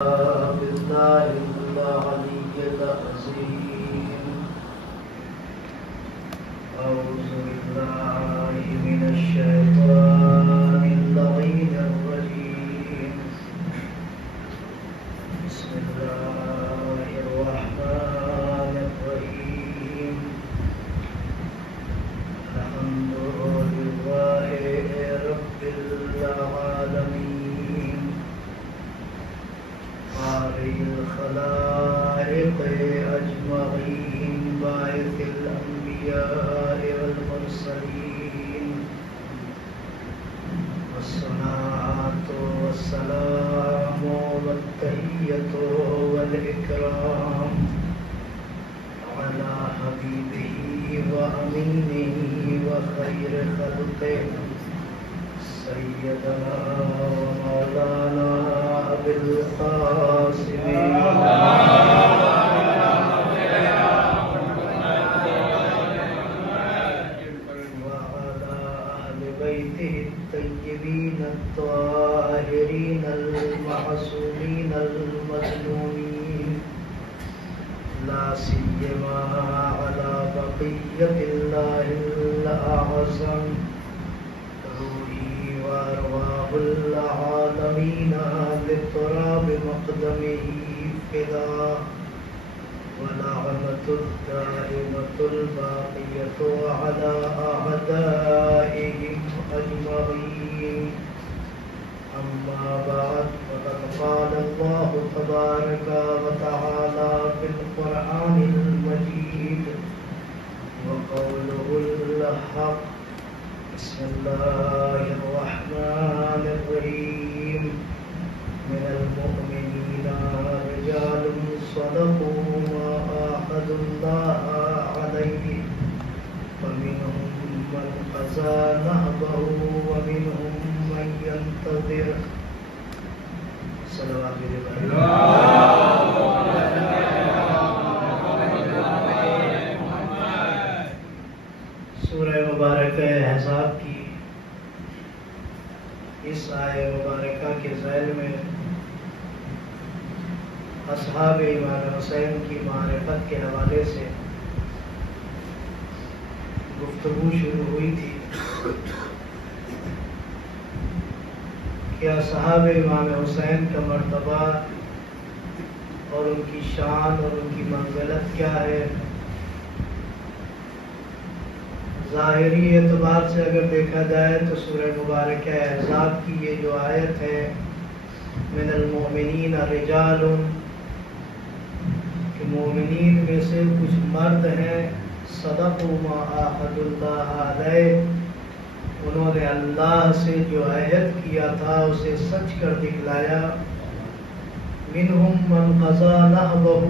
بالله العلي العظيم. أعوذ بالله من الشيطان اللعين الرجيم. بسم الله الرحمن الرحيم. الحمد لله رب العالمين خالق الخلائق أجمعين باعث الأنبياء والمرسلين والصلاة والسلام والتحية والإكرام على حبيبه وأمينه وخير خلقه سيدنا ومولانا أبي القاسم وعلى أهل بيته الطيبين الطاهرين المعصومين المظلومين لا سيما على بقية الله الأعظم وأرواح العالمين لتراب مقدمه فدا ونعمة الدائمة الباقية على أعدائهم أجمعين. أما بعد فقد قال الله تبارك وتعالى في القرآن المجيد وقوله الحق. بسم الله الرحمن الرحيم. من المؤمنين رجال صدقوا ما عاهدوا الله عليه فمنهم من قضى نحبه ومنهم من ينتظر. صلوات سورہ مبارکہ احزاب کی اس آیہ مبارکہ کے ذیل میں اصحاب امام حسین کی معرفت کے حوالے سے گفتگو شروع ہوئی تھی کہ اصحاب امام حسین کا مرتبہ اور ان کی شان اور ان کی منزلت کیا ہے. ظاہری اعتبار سے اگر دیکھا جائے تو سورہ مبارکہ احزاب کی یہ جو آیت ہے من المؤمنین رجال کہ مومنین میں سے کچھ مرد ہیں صدقوا ما عاهدوا اللہ علیہ انہوں نے اللہ سے جو عہد کیا تھا اسے سچ کر دکھلایا. منہم من قضى نحبہ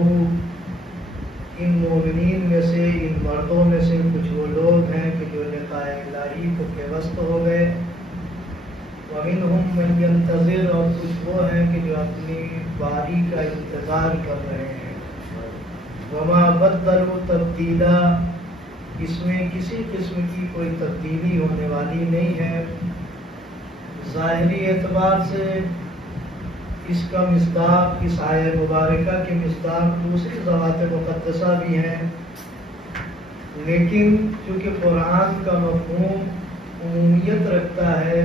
ان مومنین میں سے ان مردوں میں سے کچھ وہ لوگ ہیں کہ جو لقاء الہی کو پیوست ہو گئے. وَمِنْهُمْ مَنْ يَنْتَظِرُ اور کچھ وہ ہیں کہ جو اپنی باری کا انتظار کر رہے ہیں. وَمَا بَدَّلُوا تَبْدِيلًا اس میں کسی قسم کی کوئی تبدیلی ہونے والی نہیں ہے. ظاہری اعتبار سے اس کا مصداق اس آیہ مبارکہ کے مصداق دوسری ذوات مقدسہ بھی ہیں، لیکن چونکہ قرآن کا مفہوم عمومیت رکھتا ہے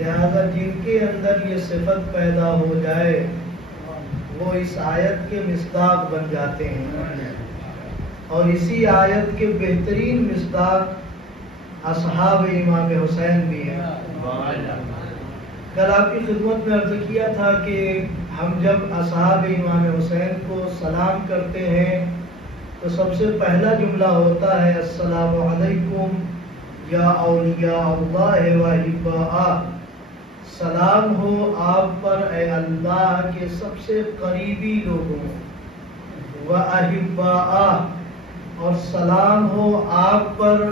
لہذا جن کے اندر یہ صفت پیدا ہو جائے وہ اس آیت کے مصداق بن جاتے ہیں. اور اسی آیت کے بہترین مصداق اصحاب امام حسین بھی ہیں. کل آپ کی خدمت میں عرض کیا تھا کہ ہم جب اصحاب امام حسین کو سلام کرتے ہیں تو سب سے پہلا جملہ ہوتا ہے السلام علیکم یا اولیاء اللہ و احباء. سلام ہو آپ پر اے اللہ کے سب سے قریبی لوگوں و احباء اور سلام ہو آپ پر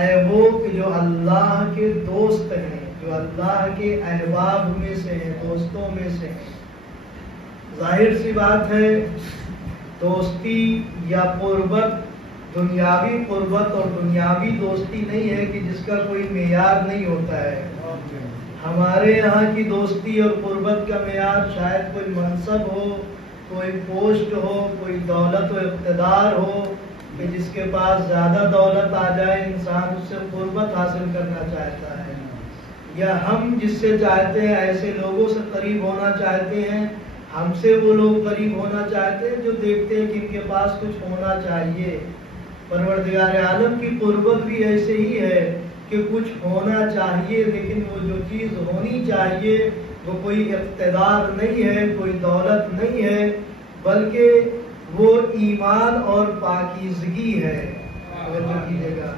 اے وہ کہ جو اللہ کے دوست ہیں جو اللہ کے احباب میں سے ہیں دوستوں میں سے ہیں. ظاہر سی بات ہے دوستی یا قربت دنیاوی قربت اور دنیاوی دوستی نہیں ہے کہ جس کا کوئی معیار نہیں ہوتا ہے. ہمارے یہاں کی دوستی اور قربت کا معیار شاید کوئی منصب ہو، کوئی پوسٹ ہو، کوئی دولت و اقتدار ہو کہ جس کے پاس زیادہ دولت آ جائے انسان اس سے قربت حاصل کرنا چاہتا ہے، یا ہم جس سے چاہتے ہیں ایسے لوگوں سے قریب ہونا چاہتے ہیں، ہم سے وہ لوگ قریب ہونا چاہتے ہیں جو دیکھتے ہیں کہ ان کے پاس کچھ ہونا چاہیے۔ پروردگار عالم کی قربت بھی ایسے ہی ہے کہ کچھ ہونا چاہیے، لیکن وہ جو چیز ہونی چاہیے وہ کوئی اقتدار نہیں ہے، کوئی دولت نہیں ہے، بلکہ وہ ایمان اور پاکیزگی ہے۔ توجہ کیجیے گا،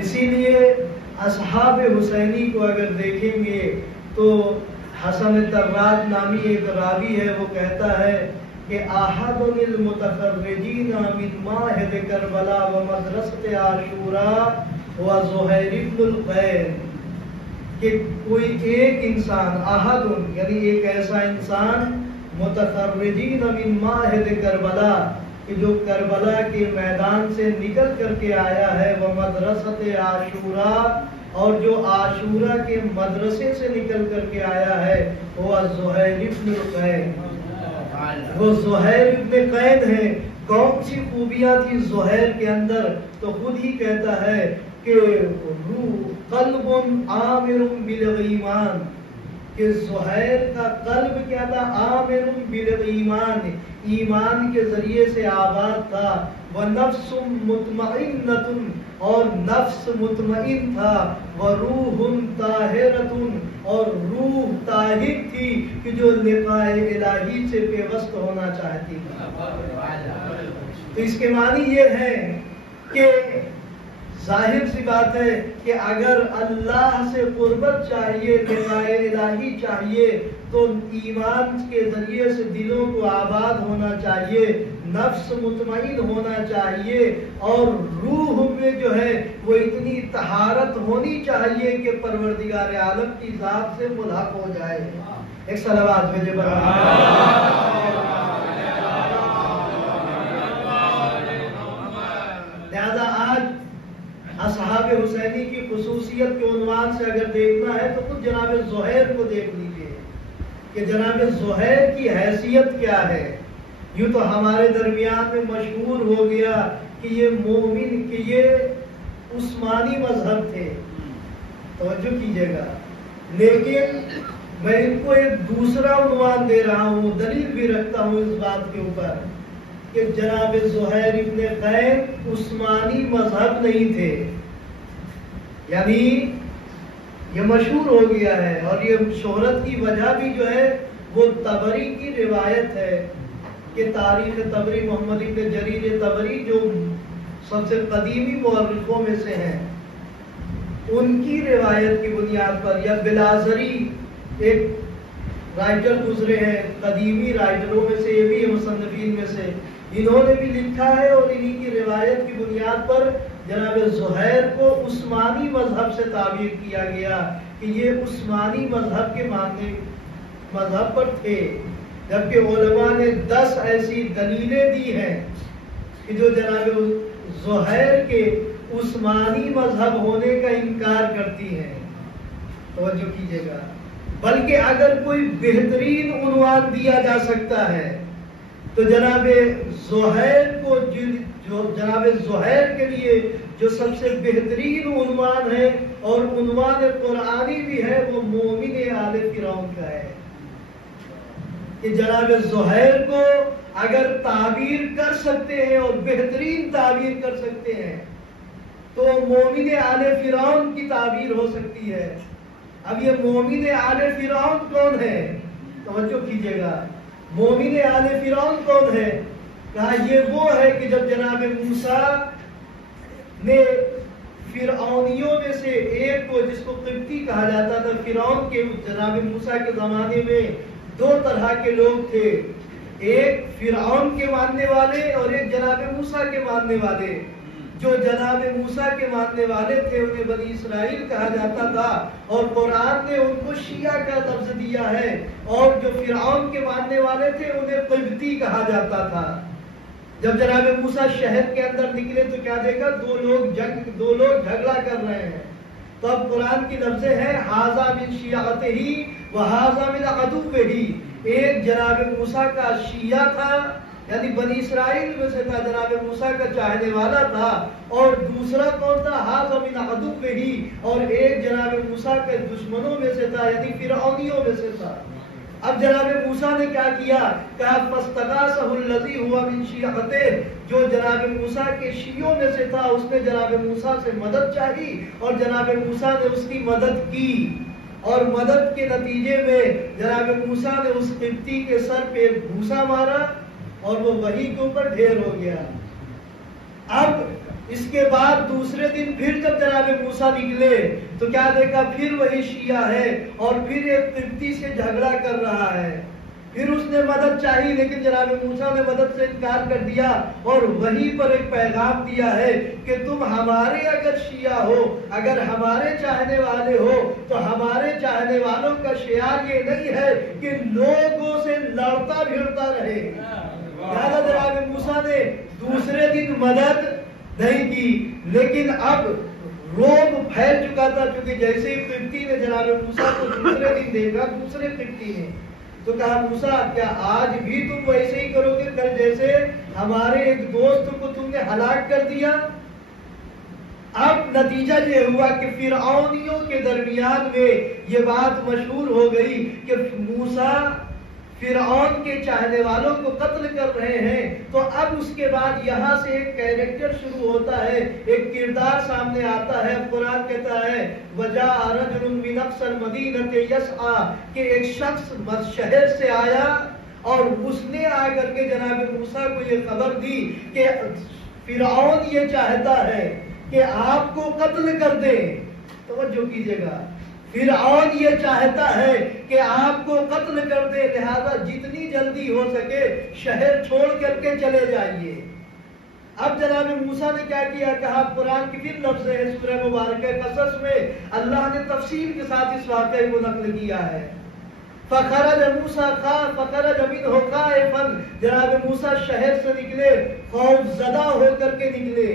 اسی لیے اصحاب حسینی کو اگر دیکھیں گے تو حسن طراد نامی ایک راوی ہے، وہ کہتا ہے کہ احد المتخرجین من معہد کربلا و مدرسۃ عاشوراء و زہیر بن القین، کہ کوئی ایک انسان، احد یعنی ایک ایسا انسان، متخرجین من معہد کربلا کہ جو کربلا کے میدان سے نکل کر کے آیا ہے، وہ مدرسۃ عاشوراء اور جو عاشورہ کے مدرسے سے نکل کر کے آیا ہے، وہ زہیر بن القین، وہ زہیر بن قین ہے۔ کون سی خوبیاں تھی زہیر کے اندر؟ تو خود ہی کہتا ہے کہ قلب عامر بالایمان، کہ زہیر کا قلب کیا تھا؟ عامر بالایمان، ایمان کے ذریعے سے آباد تھا، ونفس مطمئنۃ، اور نفس مطمئن تھا، وروح طاہرۃ، اور روح طاہر تھی کہ جو لقاء الہی سے پیوست ہونا چاہتی تھی۔ تو اس کے معنی یہ ہے کہ ظاہر سی بات ہے کہ اگر اللہ سے قربت چاہیے، لقاء الہی چاہیے، تو ایمان کے ذریعے سے دلوں کو آباد ہونا چاہیے، نفس مطمئن ہونا چاہیے، اور روح میں جو ہے وہ اتنی طہارت ہونی چاہیے کہ پروردگار عالم کی ذات سے ملحق ہو جائے۔ ایک صلوات بھیجے لہذا آج اصحاب حسینی کی خصوصیت کے عنوان سے اگر دیکھنا ہے تو خود جناب زہیر کو دیکھ لیجئے کہ جناب زہیر کی حیثیت کیا ہے۔ یوں تو ہمارے درمیان میں مشہور ہو گیا کہ یہ مومن، کہ یہ عثمانی مذہب تھے، توجہ کیجئے گا، لیکن میں ان کو ایک دوسرا عنوان دے رہا ہوں، دلیل بھی رکھتا ہوں اس بات کے اوپر کہ جناب زہیر ابن قین عثمانی مذہب نہیں تھے۔ یعنی یہ مشہور ہو گیا ہے، اور یہ شہرت کی وجہ بھی جو ہے وہ طبری کی روایت ہے کہ تاریخ طبری، محمد ابن جریر طبری جو سب سے قدیمی مورخوں میں سے ہیں، ان کی روایت کی بنیاد پر، یا بلازری ایک رائٹر گزرے ہیں، قدیمی رائٹروں میں سے یہ بھی ہے، مصنفین میں سے، انہوں نے بھی لکھا ہے، اور انہی کی روایت کی بنیاد پر جناب زہیر کو عثمانی مذہب سے تعبیر کیا گیا کہ یہ عثمانی مذہب کے مذہب پر تھے، جبکہ علماء نے 10 ایسی دلیلیں دی ہیں کہ جو جناب زہیر کے عثمانی مذہب ہونے کا انکار کرتی ہیں۔ توجہ کیجئے گا، بلکہ اگر کوئی بہترین عنوان دیا جا سکتا ہے تو جناب زہیر کو، جو جناب زہیر کے لیے جو سب سے بہترین عنوان ہے اور عنوان قرآنی بھی ہے، وہ مومن آل فرعون کا ہے کہ جناب زہیر کو اگر تعبیر کر سکتے ہیں اور بہترین تعبیر کر سکتے ہیں تو مومن آل فرعون کی تعبیر ہو سکتی ہے۔ اب یہ مومن آل فرعون کون ہے؟ توجہ کیجئے گا، مومن آل فرعون کون ہے؟ کہا یہ وہ ہے کہ جب جناب موسیٰ نے فرعونیوں میں سے ایک کو، جس کو قبطی کہا جاتا تھا، فرعون کے جناب موسیٰ کے زمانے میں 2 طرح کے لوگ تھے، ایک فرعون کے ماننے والے اور ایک جناب موسیٰ کے ماننے والے۔ جو جناب موسیٰ کے ماننے والے تھے انہیں بنی اسرائیل کہا جاتا تھا، اور قرآن نے ان کو شیعہ کا لفظ دیا ہے، اور جو فرعون کے ماننے والے تھے انہیں قبطی کہا جاتا تھا۔ جب جناب موسیٰ شہر کے اندر نکلے تو کیا دیکھا؟ 2 لوگ جھگڑا کر رہے ہیں، تو اب قرآن کی لفظیں ہیں ھذا من شیعتہ وھذا من عدوہ، ایک جناب موسیٰ کا شیعہ تھا یعنی بنی اسرائیل میں سے تھا، جناب موسیٰ کا چاہنے والا تھا، اور دوسرا کون تھا ھذا من عدوہ، اور ایک جناب موسیٰ کے دشمنوں میں سے تھا یعنی فرعونیوں میں سے تھا۔ اب جناب موسیٰ نے کیا کیا؟ کہا فاستغاثہ الذی ھو من شیعتہ، جو جناب موسیٰ کے شیعوں میں سے تھا اس نے جناب موسیٰ سے مدد چاہی اور جناب موسیٰ نے اس کی مدد کی، اور مدد کے نتیجے میں جناب موسیٰ نے اس قبطی کے سر پہ گھوسا مارا اور وہ وہی کے اوپر ڈھیر ہو گیا۔ اب اس کے بعد دوسرے دن پھر جب جناب موسیٰ نکلے تو کیا دیکھا؟ پھر وہی شیعہ ہے اور پھر ایک قبطی سے جھگڑا کر رہا ہے، پھر اس نے مدد چاہی لیکن جناب موسیٰ نے مدد سے انکار کر دیا، اور وہیں پر ایک پیغام دیا ہے کہ تم ہمارے اگر شیعہ ہو، اگر ہمارے چاہنے والے ہو تو ہمارے چاہنے والوں کا شعار یہ نہیں ہے کہ لوگوں سے لڑتا بھیڑتا رہے۔ لہذا جناب موسیٰ نے دوسرے دن مدد نہیں کی، لیکن اب روب پھیل چکا تھا، کیونکہ جیسے ہی قبطی نے جناب موسیٰ کو دوسرے دن دیکھا، دوسرے قبطی نے تو کہا موسیٰ کیا آج بھی تم ویسے ہی کرو گے کل جیسے ہمارے ایک دوست کو تم نے ہلاک کر دیا؟ اب نتیجہ یہ ہوا کہ فرعونیوں کے درمیان میں یہ بات مشہور ہو گئی کہ موسیٰ فرعون کے چاہنے والوں کو قتل کر رہے ہیں، تو اب اس کے بعد یہاں سے ایک کیریکٹر شروع ہوتا ہے، ایک کردار سامنے آتا ہے۔ قرآن کہتا ہے وَجَاءَ رَجُلٌ مِّنْ أَقْصَى الْمَدِينَةِ يَسْعَىٰ، کہ ایک شخص شہر سے آیا اور اس نے آ کر کے جناب موسیٰ کو یہ خبر دی کہ فرعون یہ چاہتا ہے کہ آپ کو قتل کر دے۔ توجہ کیجئے گا، فرعون یہ چاہتا ہے کہ آپ کو قتل کر دے، لہذا جتنی جلدی ہو سکے شہر چھوڑ کر کے چلے جائیے۔ اب جناب موسیٰ نے کیا کیا؟ کہا قرآن کی پھر لفظ ہے سورہ مبارکہ قصص میں اللہ نے تفصیل کے ساتھ اس واقعے کو نقل کیا ہے۔ فخرج موسیٰ فخرج منہ خائفا، جناب موسیٰ شہر سے نکلے خوف زدہ ہو کر کے نکلے،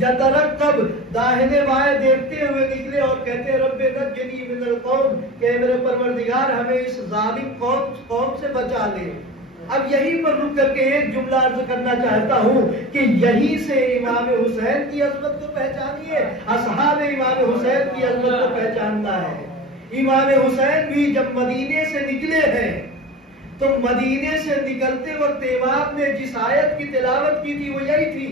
یترقب داہنے بائیں دیکھتے ہوئے نکلے اور کہتے رب نجنی من القوم، کہ میرے پروردگار ہمیں اس ظالم قوم سے بچا لے۔ اب یہیں پر رک کر کے ایک جملہ عرض کرنا چاہتا ہوں کہ یہیں سے امام حسین کی عظمت کو پہچانیے، اصحاب امام حسین کی عظمت کو پہچاننا ہے۔ امام حسین بھی جب مدینے سے نکلے ہیں تو مدینے سے نکلتے وقت امام نے جس آیت کی تلاوت کی تھی وہ یہی تھی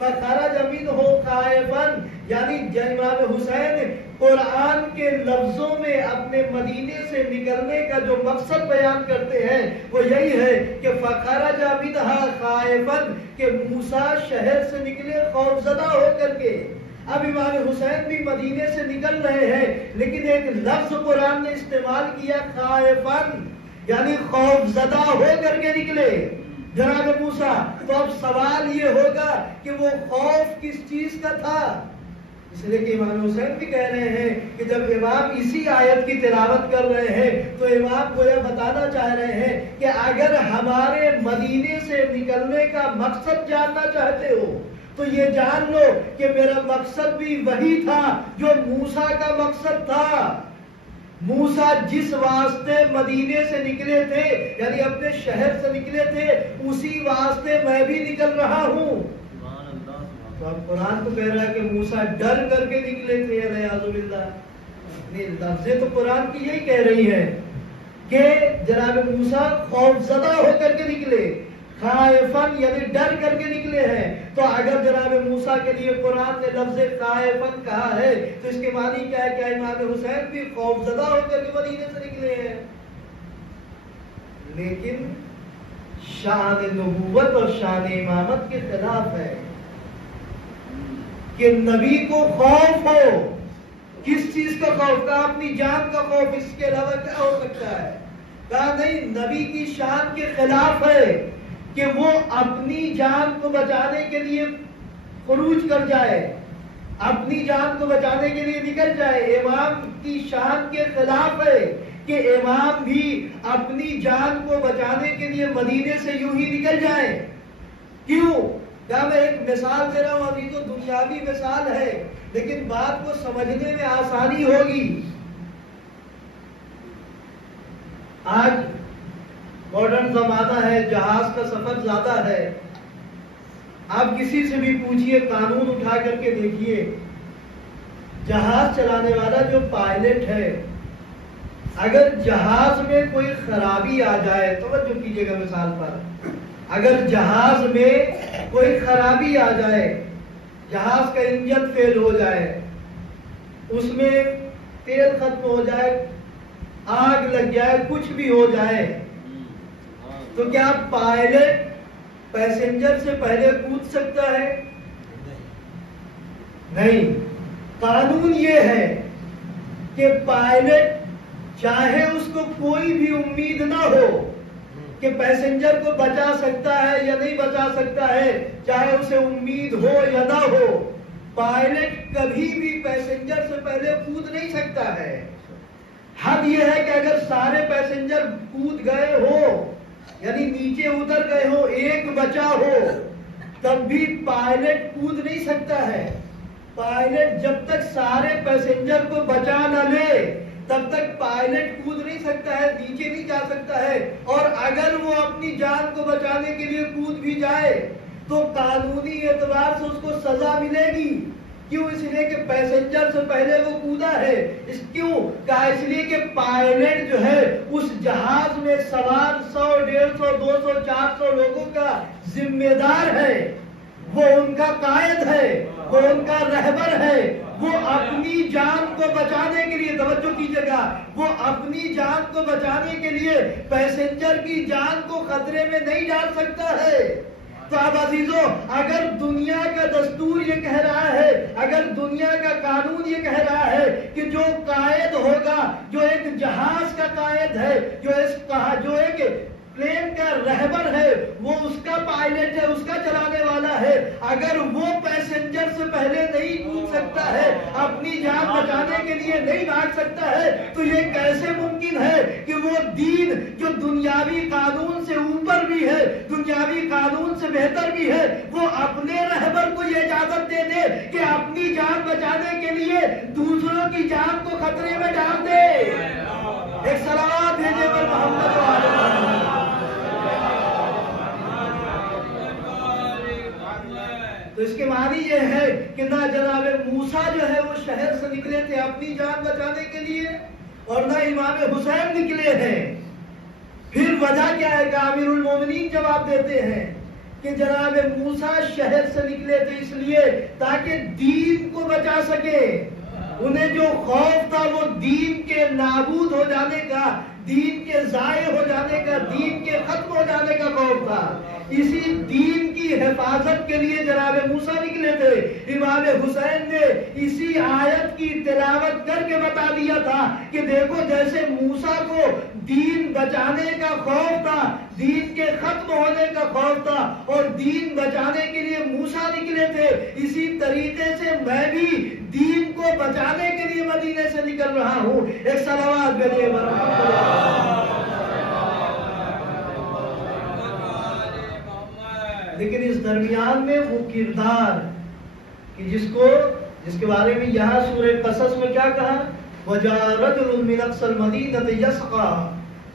فَخَرَجَ مِنْهُ خَائِفًا، یعنی امام حسین قرآن کے لفظوں میں اپنے مدینے سے نکلنے کا جو مقصد بیان کرتے ہیں وہ یہی ہے کہ فَخَرَجَ مِنْهَا خَائِفًا، کہ موسیٰ شہر سے نکلے خوفزدہ ہو کر کے۔ اب امام حسین بھی مدینے سے نکل رہے ہیں لیکن ایک لفظ قرآن نے استعمال کیا خائفاً، یعنی خوفزدہ ہو کر کے نکلے جناب موسیٰ۔ تو اب سوال یہ ہوگا کہ وہ خوف کس چیز کا تھا؟ اس لیے کہ امام حسین بھی کہہ رہے ہیں کہ جب امام اسی آیت کی تلاوت کر رہے ہیں تو امام کو یہ بتانا چاہ رہے ہیں کہ اگر ہمارے مدینے سے نکلنے کا مقصد جاننا چاہتے ہو تو یہ جان لو کہ میرا مقصد بھی وہی تھا جو موسیٰ کا مقصد تھا۔ موسیٰ جس واسطے مدینے سے نکلے تھے یعنی اپنے شہر سے نکلے تھے اسی واسطے میں بھی نکل رہا ہوں۔ تو اب قرآن تو کہہ رہا ہے کہ موسیٰ ڈر کر کے نکلے تھے، والعیاذ باللہ۔ لفظیں تو قرآن کی یہی کہہ رہی ہے کہ جناب موسیٰ خوفزدہ ہو کر کے نکلے، خائفاً یعنی ڈر کر کے نکلے ہیں۔ تو اگر جناب موسیٰ کے لیے قرآن نے لفظ خائفاً کہا ہے تو اس کے معنی کیا ہے؟ کیا امام حسین بھی خوفزدہ ہو کر کے مدینے سے نکلے ہیں؟ لیکن شان نبوت اور شان امامت کے خلاف ہے کہ نبی کو خوف ہو۔ کس چیز کا خوف؟ کہا اپنی جان کا خوف، اس کے علاوہ کیا ہو سکتا ہے؟ کہا نہیں، نبی کی شان کے خلاف ہے کہ وہ اپنی جان کو بچانے کے لیے خروج کر جائے، اپنی جان کو بچانے کے لیے نکل جائے۔ امام کی شان کے خلاف ہے کہ امام بھی اپنی جان کو بچانے کے لیے مدینے سے یوں ہی نکل جائیں۔ کیوں؟ کیا میں ایک مثال دے رہا ہوں، ابھی تو دنیاوی مثال ہے لیکن بات کو سمجھنے میں آسانی ہوگی۔ آج ماڈرن زمانہ ہے، جہاز کا سفر زیادہ ہے۔ آپ کسی سے بھی پوچھئے، قانون اٹھا کر کے دیکھیے، جہاز چلانے والا جو پائلٹ ہے، اگر جہاز میں کوئی خرابی آ جائے، توجہ کیجئے گا مثال پر، اگر جہاز میں کوئی خرابی آ جائے، جہاز کا انجن فیل ہو جائے، اس میں تیل ختم ہو جائے، آگ لگ جائے، کچھ بھی ہو جائے، تو کیا پائلٹ پیسنجر سے پہلے کود سکتا ہے؟ نہیں۔ قانون یہ ہے کہ پائلٹ چاہے اس کو کوئی بھی امید نہ ہو کہ پیسنجر کو بچا سکتا ہے یا نہیں بچا سکتا ہے، چاہے اسے امید ہو یا نہ ہو، پائلٹ کبھی بھی پیسنجر سے پہلے کود نہیں سکتا ہے۔ حد یہ ہے کہ اگر سارے پیسنجر کود گئے ہو، یعنی نیچے اتر گئے ہو، ایک بچا ہو، تب بھی پائلٹ کود نہیں سکتا ہے۔ پائلٹ جب تک سارے پیسنجر کو بچا نہ لے تب تک پائلٹ کود نہیں سکتا ہے، نیچے نہیں جا سکتا ہے، اور اگر وہ اپنی جان کو بچانے کے لیے کود بھی جائے تو قانونی اعتبار سے اس کو سزا ملے گی۔ کیوں؟ اس لیے کہ پیسنجر سے پہلے وہ کودا ہے۔ اس لیے کہ پائلٹ جو ہے اس جہاز میں سوار 100، 150، 200، 400 لوگوں کا ذمہ دار ہے، وہ ان کا قائد ہے، وہ ان کا رہبر ہے، وہ اپنی جان کو بچانے کے لیے، توجہ کیجئے گا، وہ اپنی جان کو بچانے کے لیے پیسنجر کی جان کو خطرے میں نہیں ڈال سکتا ہے۔ تو اب عزیزو، اگر دنیا کا دستور یہ کہہ رہا ہے، اگر دنیا کا قانون یہ کہہ رہا ہے کہ جو قائد ہوگا، جو ایک جہاز کا قائد ہے، جو ایک پلین کا رہبر ہے، وہ اس کا پائلٹ ہے، اس کا چلانے والا ہے، اگر وہ پیسنجر سے پہلے نہیں کود سکتا ہے، اپنی جان بچانے کے لیے نہیں بھاگ سکتا ہے، تو یہ کیسے ممکن ہے کہ وہ دین جو دنیاوی قانون سے اوپر بھی ہے، دنیاوی قانون سے بہتر بھی ہے، وہ اپنے رہبر کو یہ اجازت دے دے کہ اپنی جان بچانے کے لیے دوسروں کی جان کو خطرے میں ڈال دے؟ ایک صلوات بھیجے پر محمد و آل محمد۔ تو اس کے معنی یہ ہے کہ نہ جناب موسیٰ جو ہے وہ شہر سے نکلے تھے اپنی جان بچانے کے لیے، اور نہ امام حسین نکلے ہیں۔ پھر وجہ کیا ہے کہ امیر المومنین جواب دیتے ہیں کہ جناب موسیٰ شہر سے نکلے تھے اس لیے تاکہ دین کو بچا سکے۔ انہیں جو خوف تھا وہ دین کے نابود ہو جانے کا، دین کے ضائع ہو جانے کا، دین کے ختم ہو جانے کا خوف تھا۔ اسی دین کی حفاظت کے لیے جناب موسیٰ نکلے تھے۔ امام حسین نے اسی آیت کی تلاوت کر کے بتا دیا تھا کہ دیکھو، جیسے موسیٰ کو دین بچانے کا خوف تھا، دین کے ختم ہونے کا خوف تھا، اور دین بچانے کے لیے موسیٰ نکلے تھے، اسی طریقے سے میں بھی دین کو بچانے کے لیے مدینے سے نکل رہا ہوں۔ ایک صلوات بھیجیے لیکن اس درمیان میں وہ کردار کہ جس کے بارے میں یہاں سورہ قصص میں کیا کہا، وَجَاءَ رَجُلٌ مِّنْ أَقْصَى الْمَدِينَةِ يَسْعَىٰ،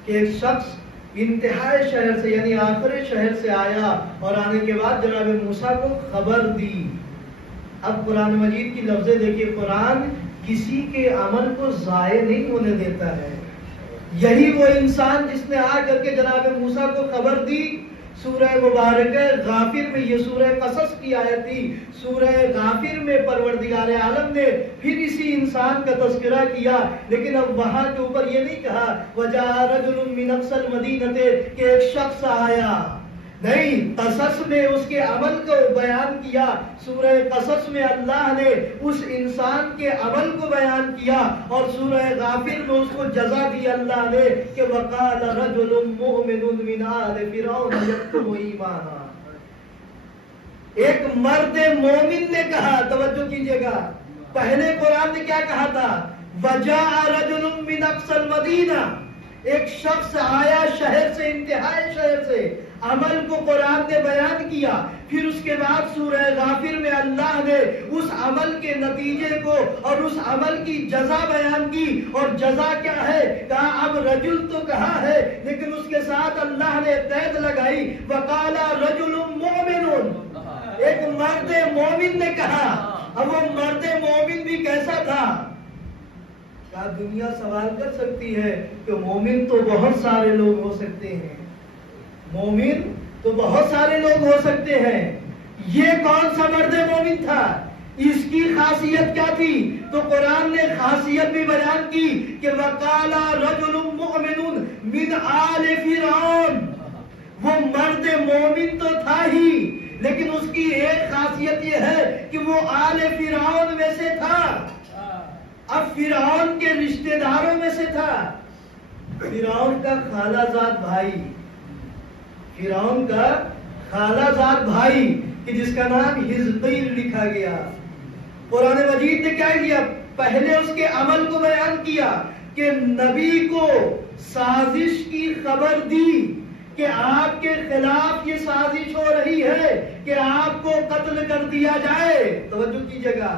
کہ ایک شخص انتہائی شہر سے یعنی آخری شہر سے آیا اور آنے کے بعد جناب موسیٰ کو خبر دی۔ اب قرآن مجید کی لفظیں دیکھیے، قرآن کسی کے عمل کو ضائع نہیں ہونے دیتا ہے۔ یہی وہ انسان جس نے آ کر کے جناب موسیٰ کو خبر دی۔ سورہ مبارکہ غافر میں، یہ سورہ قصص کی آیت تھی، سورہ غافر میں پروردگار عالم نے پھر اسی انسان کا تذکرہ کیا، لیکن اب وہاں کے اوپر یہ نہیں کہا وَجَاءَ رَجُلٌ مِّنْ أَقْصَى الْمَدِينَةِ کہ ایک شخص آیا، نہیں، قصص میں اس کے عمل کو بیان کیا۔ سورہ قصص میں اللہ نے اس انسان کے عمل کو بیان کیا، اور سورہ غافر میں اس کو جزا دی اللہ نے کہ وَقَالَ رَجُلٌ مُؤْمِنٌ مِّنْ آلِ فِرْعَوْنَ يَكْتُمُ إِيمَانَهُ، ایک مرد مومن نے کہا، توجہ کیجئے گا، پہلے قرآن نے کیا کہا تھا، وَجَاءَ رَجُلٌ مِّنْ أَقْصَى الْمَدِينَةِ، ایک شخص آیا شہر سے، انتہائی شہر سے، عمل کو قرآن نے بیان کیا، پھر اس کے بعد سورہ غافر میں اللہ نے اس عمل کے نتیجے کو اور اس عمل کی جزا بیان کی، اور جزا کیا ہے کہا، اب رجل تو کہا ہے لیکن اس کے ساتھ اللہ نے قید لگائی، وقال رجل مومن، ایک مرد مومن نے کہا۔ اب وہ مرد مومن بھی کیسا تھا؟ کیا دنیا سوال کر سکتی ہے کہ مومن تو بہت سارے لوگ ہو سکتے ہیں، مومن تو بہت سارے لوگ ہو سکتے ہیں، یہ کون سا مرد مومن تھا؟ اس کی خاصیت کیا تھی؟ تو قرآن نے خاصیت بھی بیان کی کہ وَقَالَ رَجُلٌ مُؤْمِنٌ مِنْ آلِ فِرْعَوْنَ، وہ مرد مومن تو تھا ہی، لیکن اس کی ایک خاصیت یہ ہے کہ وہ آل فرعون میں سے تھا، اب فرعون کے رشتہ داروں میں سے تھا، فرعون کا خالہ زاد بھائی، فرعون کا خالہ زاد بھائی کہ جس کا نام حزقیل لکھا گیا۔ قرآن مجید نے کیا کیا؟ پہلے اس کے عمل کو بیان کیا کہ نبی کو سازش کی خبر دی کہ آپ کے خلاف یہ سازش ہو رہی ہے کہ آپ کو قتل کر دیا جائے۔ توجہ کیجیے گا،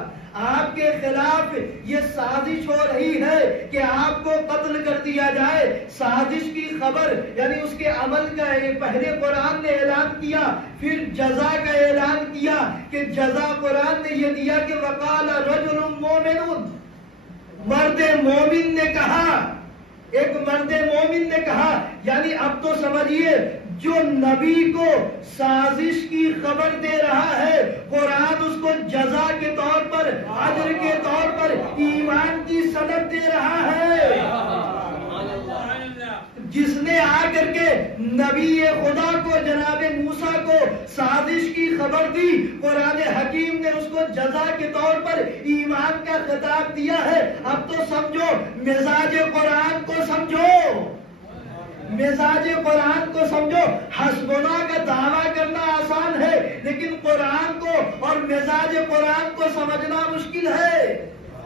آپ کے خلاف یہ سازش ہو رہی ہے کہ آپ کو قتل کر دیا جائے، سازش کی خبر یعنی اس کے عمل کا پہلے قرآن نے اعلان کیا، پھر جزا کا اعلان کیا کہ جزا قرآن نے یہ دیا کہ وقال رجل مومن، مرد مومن نے کہا، ایک مرد مومن نے کہا، یعنی اب تو سمجھیے جو نبی کو سازش کی خبر دے رہا ہے، قرآن اس کو جزا کے طور پر، اجر کے طور پر ایمان کی سند دے رہا ہے۔ جس نے آ کر کے نبی خدا کو جناب موسیٰ کو سازش کی خبر دی، قرآن حکیم نے اس کو جزا کے طور پر ایمان کا خطاب دیا ہے۔ اب تو سمجھو، مزاج قرآن کو سمجھو، مزاج قرآن کو سمجھو۔ حسبنا کا دعویٰ کرنا آسان ہے، لیکن قرآن کو اور مزاج قرآن کو سمجھنا مشکل ہے۔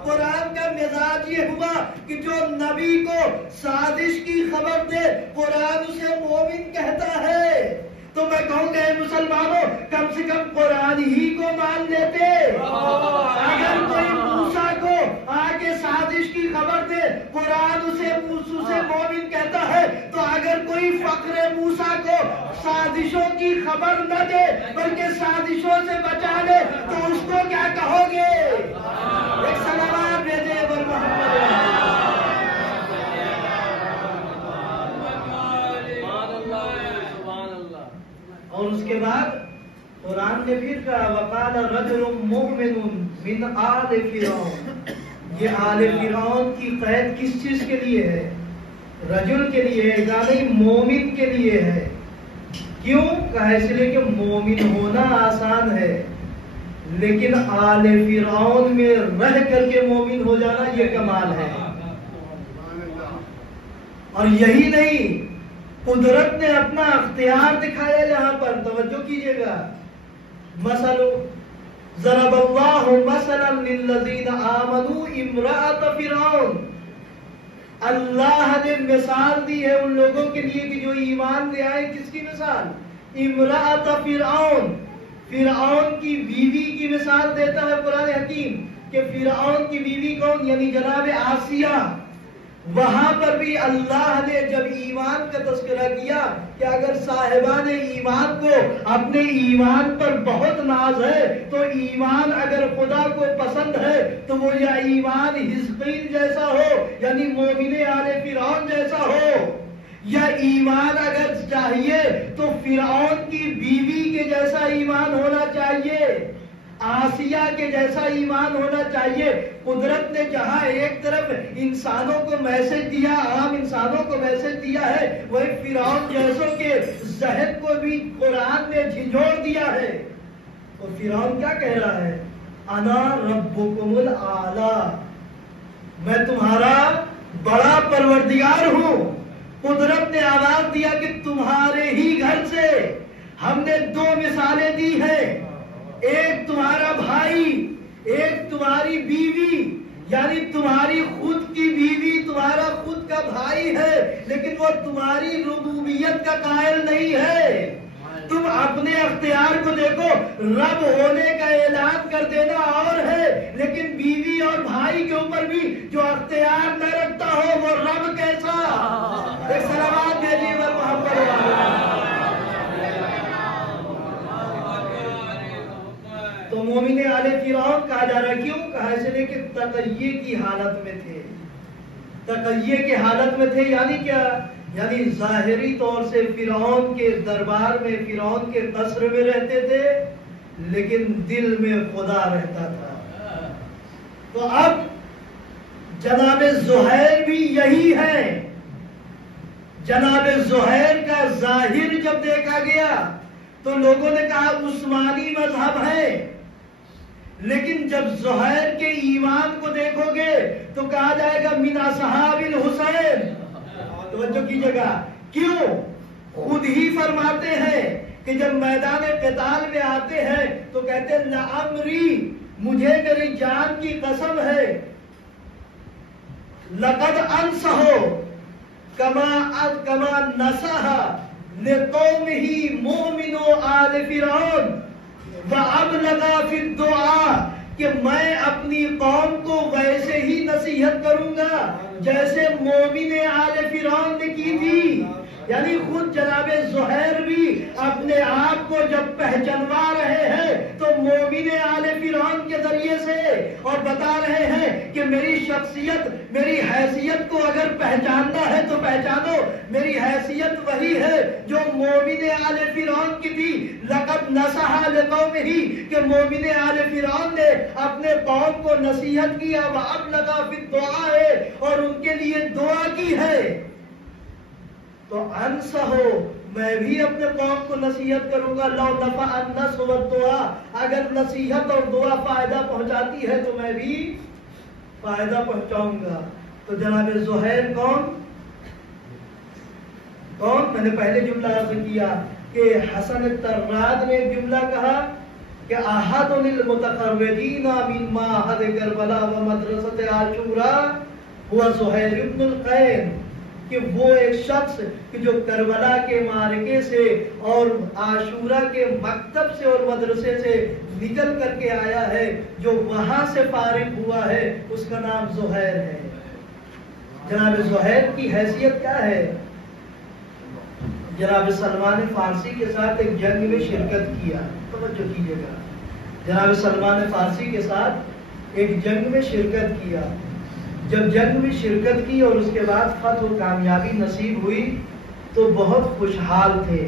قرآن کا مزاج یہ ہوا کہ جو نبی کو سازش کی خبر دے، قرآن اسے مومن کہتا ہے۔ تو میں کہوں گا اے مسلمانوں، کم سے کم قرآن ہی کو مان لیتے۔ اگر کوئی موسیٰ کو آگے سازش کی خبر دے، قرآن اسے مومن کہتا ہے، تو اگر کوئی فقر موسیٰ کو سازشوں کی خبر نہ دے بلکہ سازشوں سے بچا لے، تو اس کو کیا کہو گے؟ ایک سلام بھیجے بر محمد۔ اور اس کے بعد قرآن نے پھر کہا وقال رجل مؤمن من آل فرعون، یہ آل فرعون کی قید کس چیز کے لیے ہے؟ رجل کے لیے ہے، یعنی مومن کے لیے ہے۔ کیوں کہا؟ اس لیے کہ مومن ہونا آسان ہے، لیکن آل فرعون میں رہ کر کے مومن ہو جانا یہ کمال ہے۔ اور یہی نہیں، قدرت نے اپنا اختیار دکھایا یہاں پر، توجہ کیجئے گا۔ مثل ضرب اللہ مثلا للذین آمنوا امرأۃ فرعون، اللہ نے مثال دی ہے ان لوگوں کے لیے کہ جو ایمان لے آئے۔ کس کی مثال؟ امرأۃ فرعون، فرعون کی بیوی کی مثال دیتا ہے قرآن حکیم کہ فرعون کی بیوی کون؟ یعنی جناب آسیہ۔ وہاں پر بھی اللہ نے جب ایمان کا تذکرہ کیا کہ اگر صاحبان ایمان کو اپنے ایمان پر بہت ناز ہے، تو ایمان اگر خدا کو پسند ہے تو وہ یا ایمان حزقیل جیسا ہو، یعنی مومن آل فرعون جیسا ہو، یا ایمان اگر چاہیے تو فرعون کی بیوی کے جیسا ایمان ہونا چاہیے، آسیہ کے جیسا ایمان ہونا چاہیے۔ قدرت نے جہاں ایک طرف انسانوں کو میسج دیا، عام انسانوں کو میسج دیا ہے، وہی فرعون جیسوں کے ذہن کو بھی قرآن نے جھنجھوڑ دیا ہے۔ اور فرعون کیا کہہ رہا ہے؟ انا ربکم الاعلی، میں تمہارا بڑا پروردگار ہوں۔ قدرت نے آواز دیا کہ تمہارے ہی گھر سے ہم نے دو مثالیں دی ہیں، ایک تمہارا بھائی، ایک تمہاری بیوی، یعنی تمہاری خود کی بیوی تمہارا خود کا بھائی ہے، لیکن وہ تمہاری ربوبیت کا قائل نہیں ہے، اختیار کو دیکھو، رب ہونے کا اعلان کر دینا اور ہے، لیکن بیوی اور بھائی کے اوپر بھی جو اختیار نہ رکھتا ہو وہ رب کیسا؟ ایک سلامات دیجیے ور محمد تو مومن آل فرعون کہا جا رہا ہے، کیوں کہا؟ اس لیے کہ تقیہ کی حالت میں تھے، تقیہ کی حالت میں تھے، یعنی کیا؟ یعنی ظاہری طور سے فرعون کے دربار میں، فرعون کے قصر میں رہتے تھے، لیکن دل میں خدا رہتا تھا۔ تو اب جناب زہیر بھی یہی ہے، جناب زہیر کا ظاہر جب دیکھا گیا تو لوگوں نے کہا عثمانی مذہب ہے، لیکن جب زہیر کے ایمان کو دیکھو گے تو کہا جائے گا من اصحاب الحسین۔ توجہ کیجئے گا، کیوں؟ خود ہی فرماتے ہیں کہ جب میدان قتال میں آتے ہیں تو کہتے ہیں لعمری، مجھے میری جان کی قسم ہے، لقد انصحو کما نصح لقومه مؤمن آل فرعون وابلغ فی الدعاء، کہ میں اپنی قوم کو ویسے ہی نصیحت کروں گا جیسے مومن آل فرعون نے کی تھی۔ یعنی خود جناب زہیر بھی اپنے آپ کو جب پہچانوا رہے ہیں تو مومن آل فرعون کے ذریعے سے، اور بتا رہے ہیں کہ میری شخصیت، میری حیثیت کو اگر پہچاننا ہے تو پہچانو، میری حیثیت وہی ہے جو مومن آل فرعون کی تھی۔ لقد نصح لقومہ، کہ مومن آل فرعون نے اپنے قوم کو نصیحت کیا، وَأَبْلَغَ فِي الدُّعَاءِ، اور ان کے لیے دعا کی ہے۔ تو انصحو، میں بھی اپنے قوم کو نصیحت کروں گا، لو نفع النصح والدعاء، اگر نصیحت اور دعا فائدہ پہنچاتی ہے تو میں بھی فائدہ پہنچاؤں گا۔ تو جناب زہیر کون؟ میں نے پہلے جملہ عرض کیا کہ حسن الطراد نے ایک جملہ کہا کہ احد للمتقربین من معہد کربلا و مدرسۃ عاشورا ہوا زہیر ابن القین، کہ وہ ایک شخص کہ جو کربلا کے معرکے سے اور عاشورہ کے مکتب سے اور مدرسے سے نکل کر کے آیا ہے، جو وہاں سے فارغ ہوا ہے، اس کا نام زہیر ہے۔ جناب زہیر کی حیثیت کیا ہے؟ جناب سلمان فارسی کے ساتھ ایک جنگ میں شرکت کیا، توجہ کیجئے گا، جناب سلمان فارسی کے ساتھ ایک جنگ میں شرکت کیا۔ جب جنگ میں شرکت کی اور اس کے بعد فتح و کامیابی نصیب ہوئی تو بہت خوشحال تھے۔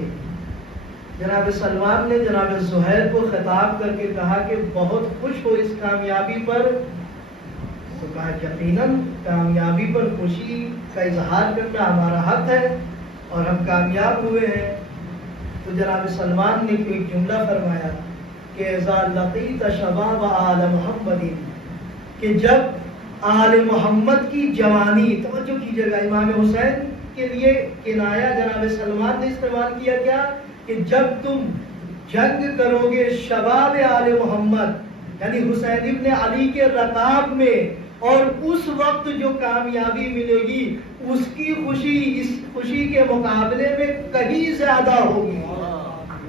جناب سلمان نے جناب زہیر کو خطاب کر کے کہا کہ بہت خوش ہو اس کامیابی پر، تو کہا یقیناً کامیابی پر خوشی کا اظہار کرنا ہمارا حق ہے اور ہم کامیاب ہوئے ہیں۔ تو جناب سلمان نے ایک جملہ فرمایا کہ اذا لقیت شباب آل محمد، کہ جب آل محمد کی جوانی، توجہ کیجئے گا، امام حسین کے لیے کنایا جناب سلمان نے استعمال کیا، کیا کہ جب تم جنگ کرو گے شباب آل محمد، یعنی حسین ابن علی کے رکاب میں، اور اس وقت جو کامیابی ملے گی اس کی خوشی اس خوشی کے مقابلے میں کہیں زیادہ ہوگی۔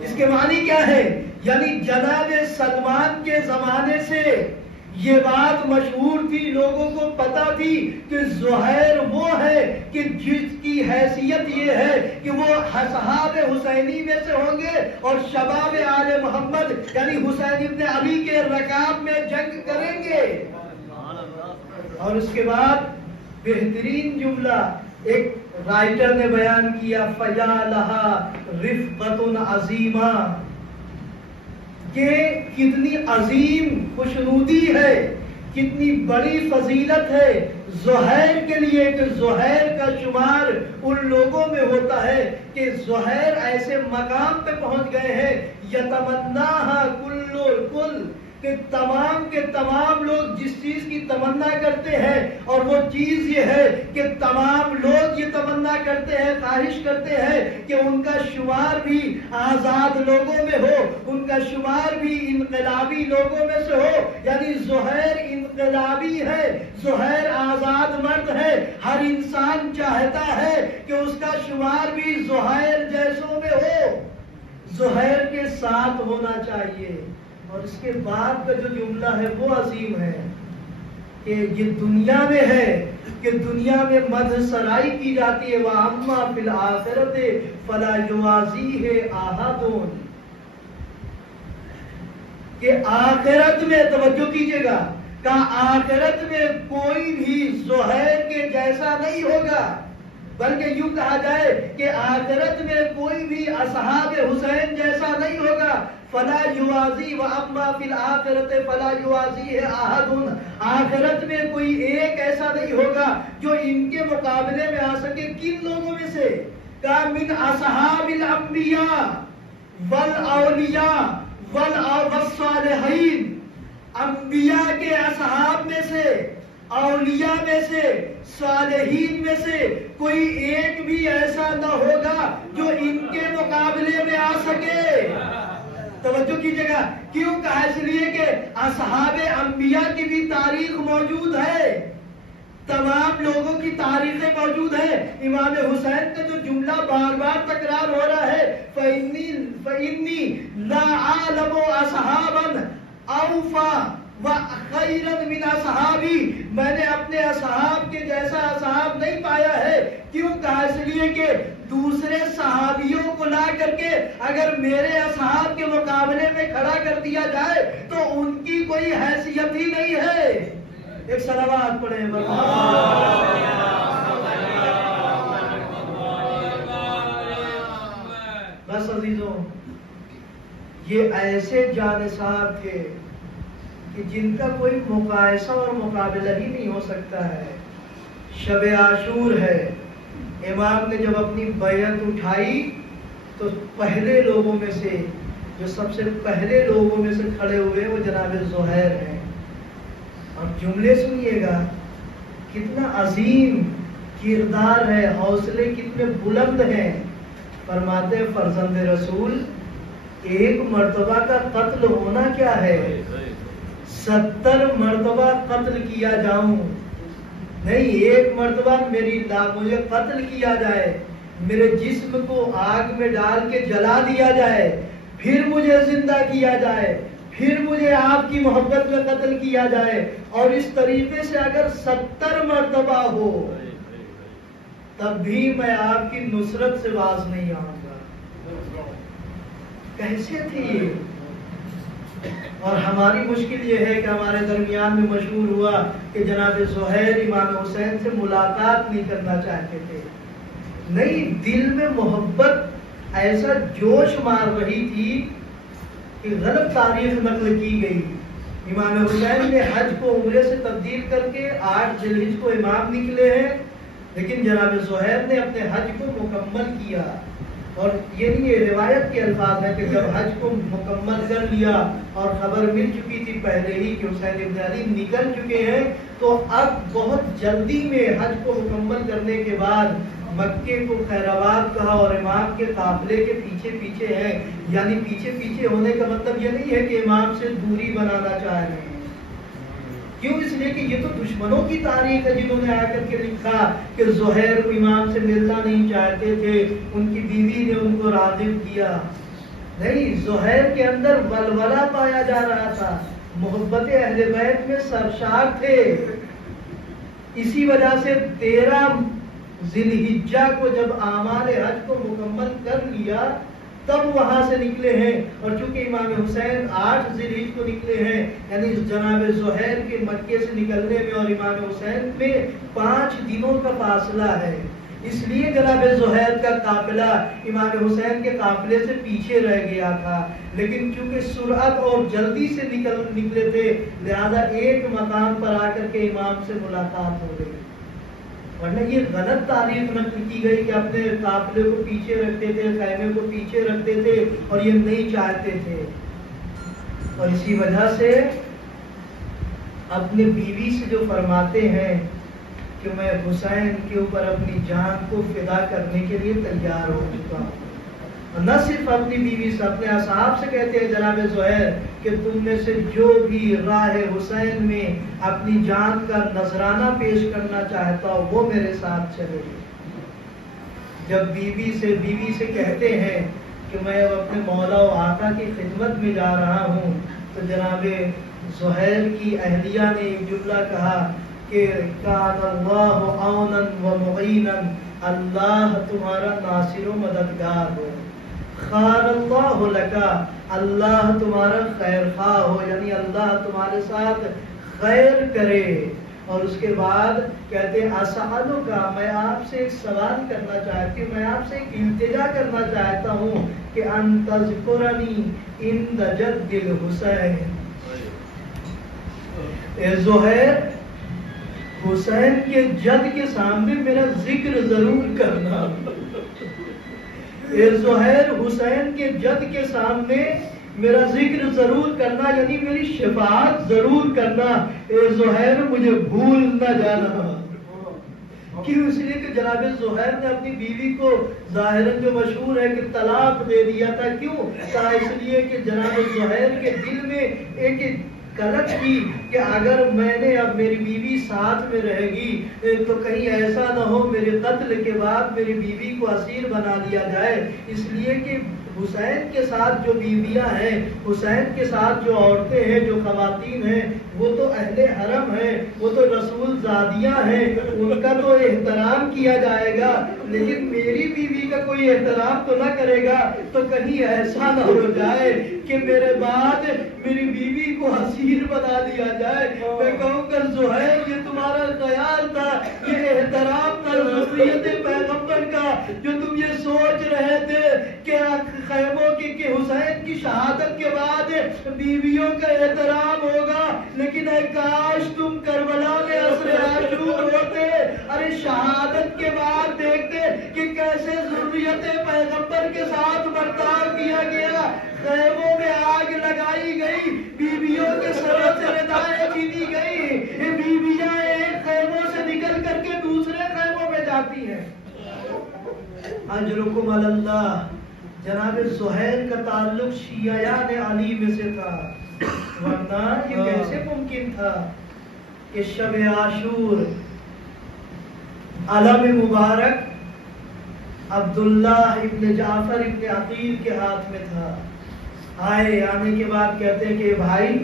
اس کے معنی کیا ہے؟ یعنی جناب سلمان کے زمانے سے یہ بات مشہور تھی، لوگوں کو پتا تھی کہ زہیر وہ ہے کہ جس کی حیثیت یہ ہے کہ وہ اصحاب حسینی میں سے ہوں گے اور شباب آل محمد یعنی حسین ابن علی کے رکاب میں جنگ کریں گے۔ اور اس کے بعد بہترین جملہ ایک رائٹر نے بیان کیا، فیا لہا رفقۃ عظیمہ، کہ کتنی عظیم خوشنودی ہے، کتنی بڑی فضیلت ہے زہیر کے لیے، کہ زہیر کا شمار ان لوگوں میں ہوتا ہے کہ زہیر ایسے مقام پہ پہنچ گئے ہیں یتمناہا کل الکل، کہ تمام کے تمام لوگ جس چیز کی تمنا کرتے ہیں، اور وہ چیز یہ ہے کہ تمام لوگ یہ تمنا کرتے ہیں، خواہش کرتے ہیں کہ ان کا شمار بھی آزاد لوگوں میں ہو، ان کا شمار بھی انقلابی لوگوں میں سے ہو۔ یعنی زہیر انقلابی ہے، زہیر آزاد مرد ہے، ہر انسان چاہتا ہے کہ اس کا شمار بھی زہیر جیسوں میں ہو۔ زہیر کے ساتھ ہونا چاہیے۔ اور اس کے بعد کا جو جملہ ہے وہ عظیم ہے کہ یہ دنیا میں ہے کہ دنیا میں مدح سرائی کی جاتی ہے، وَأَمَّا فِي الْآخِرَةِ فَلَا يُوَازِيهِ أَحَدٌ، کہ آخرت میں توجہ کیجئے گا کہ آخرت میں کوئی بھی زہیر کے جیسا نہیں ہوگا، بلکہ یوں کہا جائے کہ آخرت میں کوئی بھی اصحاب حسین جیسا نہیں ہوگا۔ فلا یوازی وَأَمَّا فِي الْآخِرَةِ فَلَا يُوَازِيهِ أَحَدٌ، آخرت میں کوئی ایک ایسا نہیں ہوگا جو ان کے مقابلے میں آ سکے۔ کن لوگوں میں سے؟ مِنْ أَصْحَابِ الْأَنْبِيَاءِ وَالْأَوْلِيَاءِ وَالصَّالِحِينَ، انبیاء کے اصحاب میں سے، اولیاء میں سے، صالحین میں سے کوئی ایک بھی ایسا نہ ہوگا جو ان کے مقابلے میں آ سکے۔ توجہ کیجئے گا، کیوں کہا؟ اس لیے کہ اصحاب انبیاء کی بھی تاریخ موجود ہے، تمام لوگوں کی تاریخیں موجود ہیں۔ امام حسین کا جو جملہ بار بار تکرار ہو رہا ہے، فَإِنِّي لَا أَعْلَمُ أَصْحَابًا أَوْفَىٰ وَخَيْرًا مِنْ أَصْحَابِي، میں نے اپنے اصحاب کے جیسا اصحاب نہیں پایا ہے۔ کیوں کہا؟ اس لیے کہ دوسرے صحابیوں کو لا کر کے اگر میرے اصحاب کے مقابلے میں کھڑا کر دیا جائے تو ان کی کوئی حیثیت ہی نہیں ہے۔ ایک صلوات پڑھیں۔ بس عزیزوں، یہ ایسے جانثار تھے کہ جن کا کوئی مقایسہ اور مقابلہ ہی نہیں ہو سکتا ہے۔ شب عاشور ہے، امام نے جب اپنی بیعت اٹھائی تو پہلے لوگوں میں سے، جو سب سے پہلے لوگوں میں سے کھڑے ہوئے وہ جناب زہیر ہیں۔ اور جملے سنیے گا، کتنا عظیم کردار ہے، حوصلے کتنے بلند ہیں۔ فرماتے فرزند رسول، ایک مرتبہ کا قتل ہونا کیا ہے، 70 مرتبہ قتل کیا جاؤں نہیں، ایک مرتبہ مجھے قتل کیا جائے، میرے جسم کو آگ میں ڈال کے جلا دیا جائے، پھر مجھے زندہ کیا جائے، پھر مجھے آپ کی محبت میں قتل کیا جائے، اور اس طریقے سے اگر 70 مرتبہ ہو تب بھی میں آپ کی نصرت سے باز نہیں آؤں گا۔ کیسے تھے یہ؟ اور ہماری مشکل یہ ہے کہ ہمارے درمیان میں مشہور ہوا کہ جناب زہیر امام حسین سے ملاقات نہیں کرنا چاہتے تھے۔ نہیں، دل میں محبت ایسا جوش مار رہی تھی کہ غلط تاریخ نقل کی گئی۔ امام حسین نے حج کو عمرے سے تبدیل کر کے 8 ذی الحجہ کو امام نکلے ہیں، لیکن جناب زہیر نے اپنے حج کو مکمل کیا۔ اور یہ روایت کے الفاظ ہیں کہ جب حج کو مکمل کر لیا اور خبر مل چکی تھی پہلے ہی کہ حسین ابن علی نکل چکے ہیں، تو اب بہت جلدی میں حج کو مکمل کرنے کے بعد مکے کو خیر آباد کہا اور امام کے قافلے کے پیچھے پیچھے ہیں۔ یعنی پیچھے پیچھے ہونے کا مطلب یہ نہیں ہے کہ امام سے دوری بنانا چاہ رہے ہیں۔ کیوں؟ اس لیے کہ یہ تو دشمنوں کی تاریخ ہے جنہوں نے آ کر کے لکھا کہ زہیر امام سے ملنا نہیں چاہتے تھے، ان کی بیوی نے ان کو راغب کیا۔ نہیں، زہیر کے اندر ولولہ پایا جا رہا تھا، محبت اہل بیت میں سرشار تھے۔ اسی وجہ سے 13 ذی الحجہ کو جب اعمال حج کو مکمل کر لیا تب وہاں سے نکلے ہیں۔ اور چونکہ امام حسین 8 ذی الحجہ کو نکلے ہیں، یعنی جناب زہیر کے مکے سے نکلنے میں اور امام حسین میں 5 دنوں کا فاصلہ ہے، اس لیے جناب زہیر کا قافلہ امام حسین کے قافلے سے پیچھے رہ گیا تھا۔ لیکن چونکہ سرعت اور جلدی سے نکلے تھے، لہذا ایک مقام پر آ کر کے امام سے ملاقات ہو گئی۔ ورنہ یہ غلط تاریخ نقل کی گئی کہ اپنے قافلے کو پیچھے رکھتے تھے، خیمے کو پیچھے رکھتے تھے اور یہ نہیں چاہتے تھے۔ اور اسی وجہ سے اپنے بیوی سے جو فرماتے ہیں کہ میں حسین کے اوپر اپنی جان کو فدا کرنے کے لیے تیار ہو چکا ہوں، نہ صرف اپنی بیوی سے، اپنے اصحاب سے کہتے ہیں جناب زہیر کہ تم میں سے جو بھی راہ حسین میں اپنی جان کا نذرانہ پیش کرنا چاہتا ہو وہ میرے ساتھ چلے۔ جب بیوی سے کہتے ہیں کہ میں اب اپنے مولا و آقا کی خدمت میں جا رہا ہوں، تو جناب زہیر کی اہلیہ نے ایک جملہ کہا کہ کان اللہ عونا و معینا، اللہ تمہارا ناصر و مددگار ہو، خان اللہ لکا، اللہ تمہارا خیر خواہ ہو، یعنی اللہ تمہارے ساتھ خیر کرے۔ اور اس کے بعد کہتے ہیں اسألک، میں آپ سے ایک سوال کرنا چاہتی ہوں، میں آپ سے ایک التجا کرنا چاہتا ہوں کہ ان تذکرنی عند جد الحسین، اے زہیر حسین کے جد کے سامنے میرا ذکر ضرور کرنا، اے زہیر حسین کے جد کے سامنے میرا ذکر ضرور کرنا، یعنی میری شفاعت ضرور کرنا، اے زہیر مجھے بھول نہ جانا۔ کیوں؟ اس لیے کہ جناب زہیر نے اپنی بیوی کو ظاہراً جو مشہور ہے کہ طلاق دے دیا تھا، کیوں کہا؟ اس لیے کہ جناب زہیر کے دل میں ایک کلک کی کہ اگر میں نے اب میری بیوی ساتھ میں رہے گی تو کہیں ایسا نہ ہو میرے قتل کے بعد میری بیوی کو اسیر بنا دیا جائے، اس لیے کہ حسین کے ساتھ جو بیویاں ہیں، حسین کے ساتھ جو عورتیں ہیں، جو خواتین ہیں، وہ تو اہل حرم ہیں، وہ تو رسول زادیاں ہیں، ان کا تو احترام کیا جائے گا، لیکن میری بیوی کا کوئی احترام تو نہ کرے گا، تو کہیں ایسا نہ ہو جائے کہ میرے بعد میری بیوی کو اسیر بنا دیا جائے۔ میں کہوں کہ زہیر یہ تمہارا خیال تھا، یہ احترام تھا ذریت پیغمبر کا، جو تم یہ سوچ رہے تھے کہ خیموں کی کہ حسین کی شہادت کے بعد بیویوں کا احترام ہوگا، لیکن اے کاش تم کربلا میں عصر عاشور ہوتے، ارے شہادت کے بعد دیکھتے کہ کیسے ذریت پیغمبر کے ساتھ برتاؤ کیا گیا، خیموں میں آگ لگائی گئی، بیویوں کے سروں سے ردائیں چھینی گئی، بیویاں ایک خیموں سے نکل کر کے دوسرے خیموں میں جاتی ہیں۔ اجرکم علی اللہ، جناب زہیر کا تعلق شیعیان علی میں سے تھا، ورنہ یہ کیسے ممکن تھا کہ شب عاشور علم مبارک عبداللہ ابن جعفر ابن عقیل کے ہاتھ میں تھا، آنے کے بعد کہتے ہیں کہ بھائی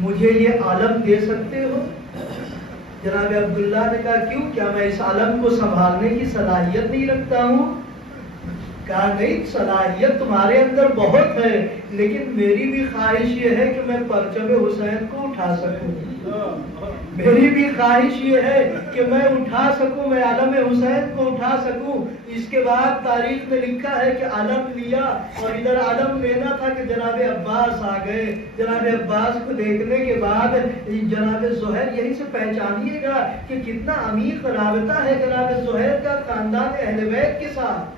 مجھے یہ علم دے سکتے ہو؟ جناب عبداللہ نے کہا کیوں، کیا میں اس علم کو سنبھالنے کی صلاحیت نہیں رکھتا ہوں؟ کہا نہیں، صلاحیت تمہارے اندر بہت ہے، لیکن میری بھی خواہش یہ ہے کہ میں پرچم حسین کو اٹھا سکوں، میری بھی خواہش یہ ہے کہ میں اٹھا سکوں، میں علم حسین کو اٹھا سکوں۔ اس کے بعد تاریخ میں لکھا ہے کہ علم لیا، اور ادھر علم لینا تھا کہ جناب عباس آ گئے، جناب عباس کو دیکھنے کے بعد جناب زہیر، یہی سے پہچانیے گا کہ کتنا عمیق رابطہ ہے جناب زہیر کا خاندان اہل بیت کے ساتھ۔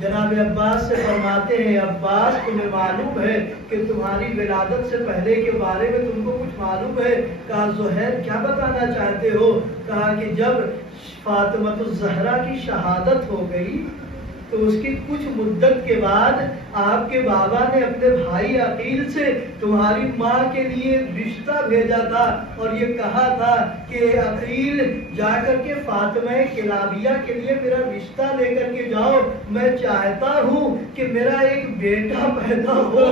جناب عباس سے فرماتے ہیں عباس تمہیں معلوم ہے کہ تمہاری ولادت سے پہلے کے بارے میں تم کو کچھ معلوم ہے؟ کہا زہیر کیا بتانا چاہتے ہو؟ کہا کہ جب فاطمہ الزہرا کی شہادت ہو گئی تو اس کی کچھ مدت کے بعد آپ کے بابا نے اپنے بھائی عقیل سے تمہاری ماں کے لیے رشتہ بھیجا تھا، اور یہ کہا تھا کہ عقیل جا کر کے فاطمہ کلابیہ کے لیے میرا رشتہ لے کر کے جاؤ، میں چاہتا ہوں کہ میرا ایک بیٹا پیدا ہو،